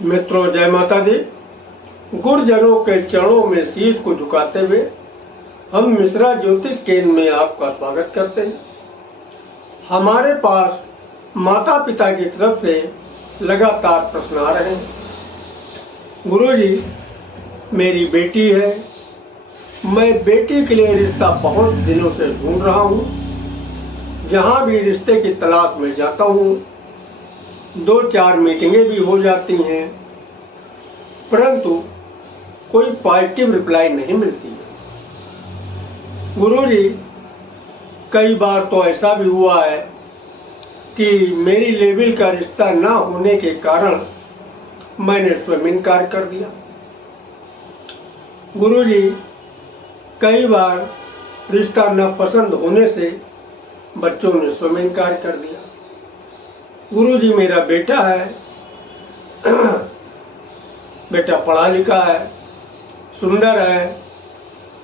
मित्रों, जय माता दी। गुरुजनों के चरणों में शीश को झुकाते हुए हम मिश्रा ज्योतिष केंद्र में आपका स्वागत करते हैं। हमारे पास माता पिता की तरफ से लगातार प्रश्न आ रहे हैं। गुरुजी, मेरी बेटी है, मैं बेटी के लिए रिश्ता बहुत दिनों से ढूंढ रहा हूँ। जहाँ भी रिश्ते की तलाश में जाता हूँ, 2-4 मीटिंगें भी हो जाती हैं, परंतु कोई पॉजिटिव रिप्लाई नहीं मिलती है। गुरुजी, कई बार तो ऐसा भी हुआ है कि मेरी लेवल का रिश्ता ना होने के कारण मैंने स्वयं इनकार कर दिया। गुरुजी, कई बार रिश्ता ना पसंद होने से बच्चों ने स्वयं इनकार कर दिया। गुरुजी, मेरा बेटा है, बेटा पढ़ा लिखा है, सुंदर है,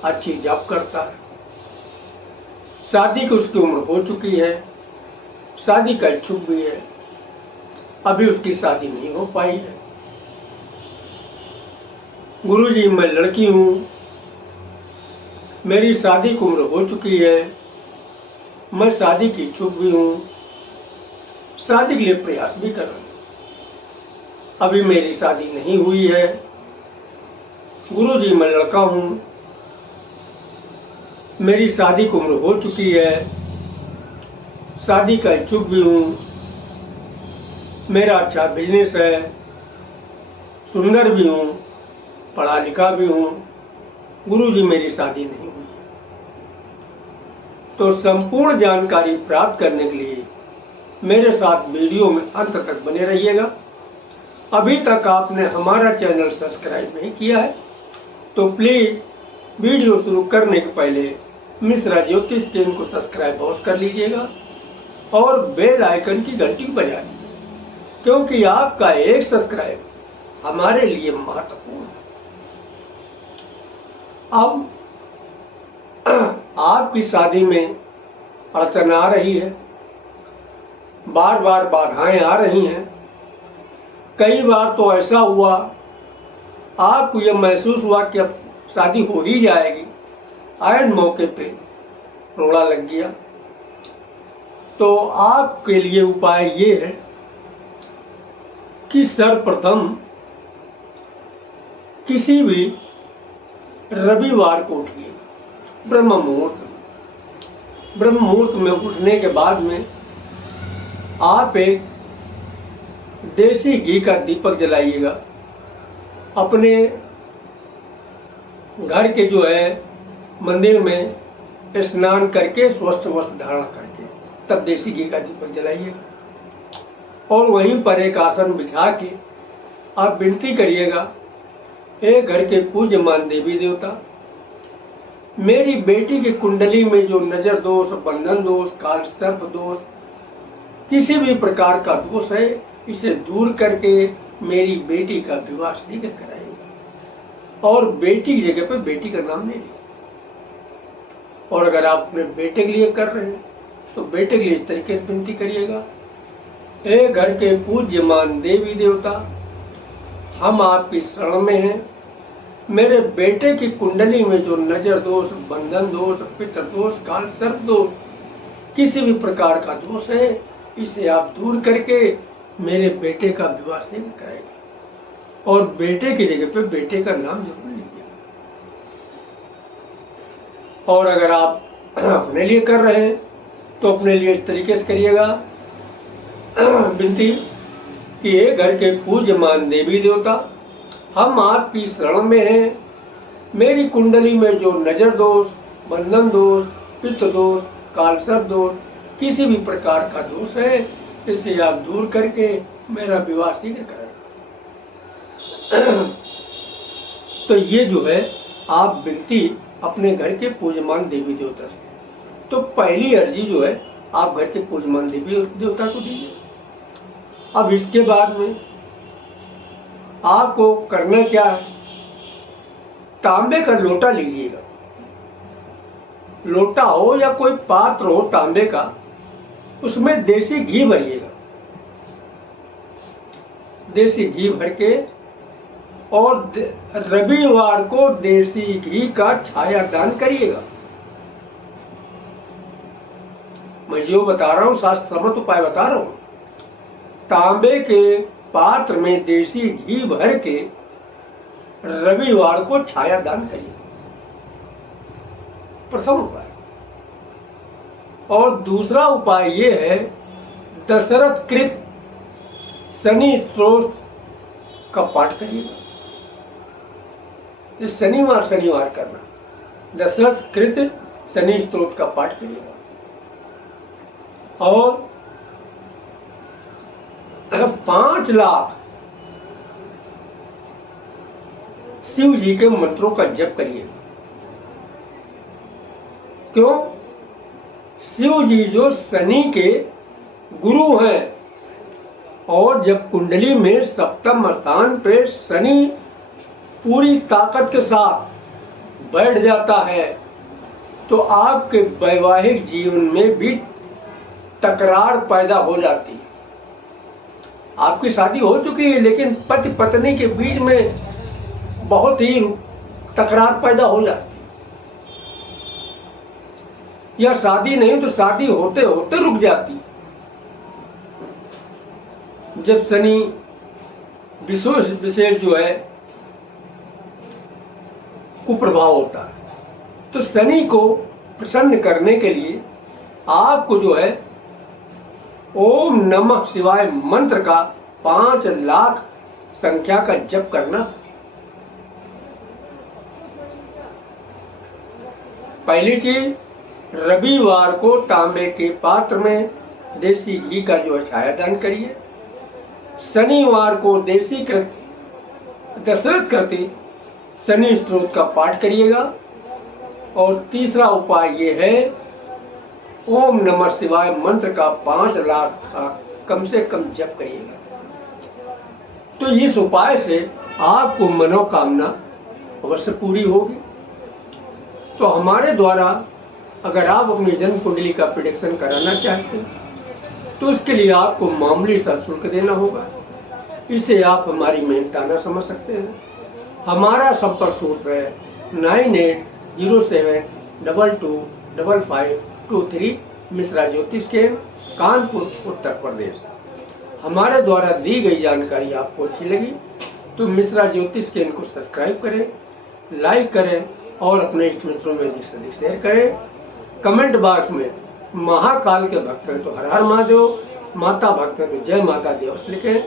अच्छी जॉब करता है, शादी की उसकी उम्र हो चुकी है, शादी का इच्छुक भी है, अभी उसकी शादी नहीं हो पाई है। गुरुजी, मैं लड़की हूँ, मेरी शादी की उम्र हो चुकी है, मैं शादी की इच्छुक भी हूँ, शादी के लिए प्रयास भी कर रहा हूँ, अभी मेरी शादी नहीं हुई है। गुरुजी, मैं लड़का हूँ, मेरी शादी की उम्र हो चुकी है, शादी का इच्छुक भी हूँ, मेरा अच्छा बिजनेस है, सुंदर भी हूँ, पढ़ा लिखा भी हूँ। गुरुजी, मेरी शादी नहीं हुई है। तो संपूर्ण जानकारी प्राप्त करने के लिए मेरे साथ वीडियो में अंत तक बने रहिएगा। अभी तक आपने हमारा चैनल सब्सक्राइब नहीं किया है तो प्लीज वीडियो शुरू करने के पहले मिश्रा ज्योतिष केंद्र को सब्सक्राइब अवश्य कर लीजिएगा और बेल आइकन की घंटी बजा दीजिए, क्योंकि आपका एक सब्सक्राइब हमारे लिए महत्वपूर्ण है। अब आपकी शादी में अड़चन आ रही है, बार बार बाधाएं आ रही हैं। कई बार तो ऐसा हुआ, आपको यह महसूस हुआ कि अब शादी हो ही जाएगी, ऐन मौके पे रोड़ा लग गया। तो आपके लिए उपाय ये है कि सर्वप्रथम किसी भी रविवार को उठिए, ब्रह्म मुहूर्त में उठने के बाद में आप एक देसी घी का दीपक जलाइएगा। अपने घर के जो है मंदिर में स्नान करके स्वच्छ वस्त्र धारण करके तब देसी घी का दीपक जलाइएगा और वहीं पर एक आसन बिछा के आप विनती करिएगा, हे घर के पूज्यमान देवी देवता, मेरी बेटी की कुंडली में जो नजर दोष, बंधन दोष, काल सर्प दोष, किसी भी प्रकार का दोष है, इसे दूर करके मेरी बेटी का विवाह शीघ्र कराएंगे और बेटी की जगह पर बेटी का नाम ले लीजिए। और अगर आप अपने बेटे के लिए कर रहे हैं तो बेटे के लिए इस तरीके से विनती करिएगा, हे घर के पूज्यमान देवी देवता, हम आपकी शरण में हैं। मेरे बेटे की कुंडली में जो नजर दोष, बंधन दोष, पितृ दोष, काल सर्प दोष, किसी भी प्रकार का दोष है, इसे आप दूर करके मेरे बेटे का विवाह शीघ्र कराएंगे और बेटे की जगह पे बेटे का नाम जरूर लीजिए। और अगर आप अपने लिए कर रहे हैं तो अपने लिए इस तरीके से करिएगा, विनती कि हे घर के पूज्यमान देवी देवता, हम आपकी शरण में हैं। मेरी कुंडली में जो नजर दोष, बंधन दोष, पित्त दोष, काल सर्प दोष, किसी भी प्रकार का दोष है, इसे आप दूर करके मेरा विवाह शीघ्र करें। तो ये जो है आप विनती अपने घर के पूज्यमान देवी देवता से, तो पहली अर्जी जो है आप घर के पूज्यमान देवी देवता को दीजिए। अब इसके बाद में आपको करना क्या है, तांबे का लोटा लीजिएगा, लोटा हो या कोई पात्र हो तांबे का, उसमें देसी घी भरिएगा देसी घी भर के, और रविवार को देसी घी का छाया दान करिएगा। मैं जो बता रहा हूं शास्त्र सम्मत उपाय बता रहा हूं। तांबे के पात्र में देसी घी भर के रविवार को छाया दान करिए, प्रथम उपाय। और दूसरा उपाय ये है, दशरथ कृत शनि स्तोत्र का पाठ करिएगा। ये शनिवार करना, दशरथ कृत शनि स्तोत्र का पाठ करिएगा। और 5 लाख शिव जी के मंत्रों का जप करिएगा। क्यों? शिव जी जो शनि के गुरु हैं, और जब कुंडली में सप्तम स्थान पे शनि पूरी ताकत के साथ बैठ जाता है, तो आपके वैवाहिक जीवन में भी तकरार पैदा हो जाती है। आपकी शादी हो चुकी है, लेकिन पति पत्नी के बीच में बहुत ही तकरार पैदा हो जाती है, या शादी नहीं तो शादी होते होते रुक जाती है। जब शनि विशेष जो है कुप्रभाव होता है, तो शनि को प्रसन्न करने के लिए आपको जो है ओम नमः शिवाय मंत्र का 5 लाख संख्या का जप करना। पहली चीज, रविवार को तांबे के पात्र में देसी घी का जो है छाया दान करिए। शनिवार को देसी कृत दशरथ कृत शनि स्तोत्र का पाठ करिएगा। और तीसरा उपाय ये है, ओम नमः शिवाय मंत्र का 5 लाख का कम से कम जप करिएगा। तो इस उपाय से आपको मनोकामना अवश्य पूरी होगी। तो हमारे द्वारा अगर आप अपनी जन्म कुंडली का प्रेडिक्शन कराना चाहते हैं, तो उसके लिए आपको मामूली सा शुल्क देना होगा। इसे आप हमारी मेहनताना समझ सकते हैं। हमारा संपर्क सूत्र है 9807225523, मिश्रा ज्योतिष केंद्र, कानपुर, उत्तर प्रदेश। हमारे द्वारा दी गई जानकारी आपको अच्छी लगी तो मिश्रा ज्योतिष केंद्र को सब्सक्राइब करें, लाइक करें और अपने इष्ट मित्रों में अधिक से अधिक शेयर करें। कमेंट बॉक्स में महाकाल के भक्त हैं तो हर हर महादेव, माता भक्त हैं तो जय माता दी अवश्य लिखें।